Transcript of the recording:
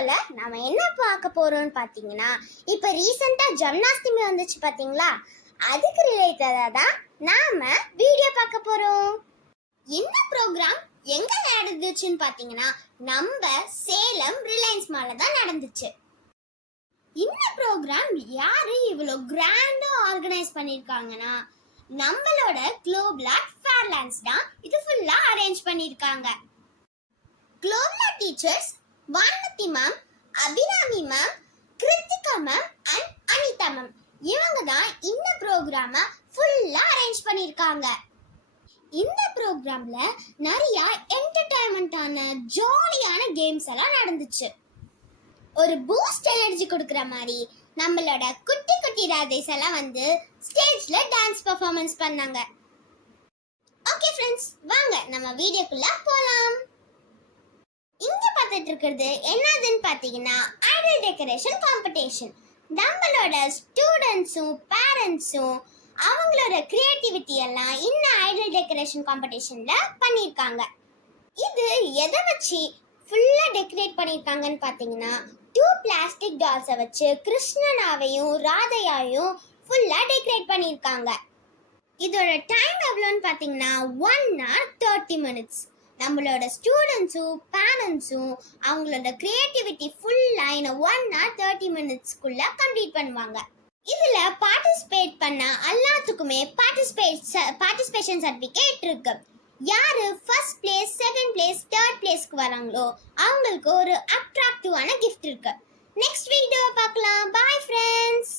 வீடியோல நாம என்ன பார்க்க போறோம்னு பாத்தீங்கன்னா, இப்ப ரீசெண்டா ஜன்மாஷ்டமி வந்துச்சு பாத்தீங்களா, அதுக்கு ரிலேட்டடா தான் நாம வீடியோ பார்க்க போறோம். இந்த ப்ரோக்ராம் எங்க நடந்துச்சுன்னு பாத்தீங்கன்னா, நம்ம சேலம் ரிலையன்ஸ் மால்ல தான் நடந்துச்சு. இந்த ப்ரோக்ராம் யாரு இவ்வளவு கிராண்டா ஆர்கனைஸ் பண்ணிருக்காங்கன்னா, நம்மளோட குளோபலாட் ஃபேர்லாண்ட்ஸ் தான் இது ஃபுல்லா அரேஞ்ச் பண்ணிருக்காங்க. குளோபலாட் teachers Vanmathi ma'am, Abirami ma'am, Kiruthika ma'am and Anitha ma'am இவங்க தான் இந்த ப்ரோக்ராமை ஃபுல்லா அரேஞ்ச் பண்ணிருக்காங்க. இந்த ப்ரோக்ராம்ல நிறைய என்டர்டைன்மெண்டான ஜாலியான கேம்ஸ் எல்லாம் நடந்துச்சு. ஒரு பூஸ்ட் எனர்ஜி கொடுக்குற மாதிரி நம்மளோட குட்டி குட்டி ராதேஸ் எல்லாம் வந்து ஸ்டேஜ்ல டான்ஸ் பெர்ஃபார்மன்ஸ் பண்ணாங்க. ஓகே ஃப்ரெண்ட்ஸ், வாங்க நம்ம வீடியோக்குள்ள போலாம். இங்க பார்த்துட்டு இருக்கிறது என்னதுன்னு பாத்தீங்கன்னா, ஐடல் டெக்கரேஷன் காம்படிஷன். நம்மளோட ஸ்டூடெண்ட்ஸும் பேரண்ட்ஸும் அவங்களோட கிரியேட்டிவிட்டி எல்லாம் இந்த ஐடல் டெக்கரேஷன் காம்படிஷன்ல பண்ணியிருக்காங்க. இது எதை வச்சு ஃபுல்லா டெக்கரேட் பண்ணியிருக்காங்கன்னு பாத்தீங்கன்னா, 2 பிளாஸ்டிக் டால்ஸை வச்சு கிருஷ்ணனாவையும் ராதையாவையும் ஃபுல்லா டெக்கரேட் பண்ணியிருக்காங்க. இதோட டைம் எவ்வளோன்னு பார்த்தீங்கன்னா 1 hour 30 minutes. நம்மளோட ஸ்டூடெண்ட்ஸும் பேரண்ட்ஸும் அவங்களோட கிரியேட்டிவிட்டி ஃபுல்லாக இந்த 1 hour 30 minutesக்குள்ள கம்ப்ளீட் பண்ணுவாங்க. இதில் பார்ட்டிசிபேட் பண்ண எல்லாத்துக்குமே பார்ட்டிசிபேஷன் சர்டிஃபிகேட் இருக்கு. யாரு first place, second place, third பிளேஸ்க்கு வராங்களோ அவங்களுக்கு ஒரு அட்ராக்டிவான கிஃப்ட் இருக்கு. நெக்ஸ்ட் வீடியோவை பார்க்கலாம். Bye friends.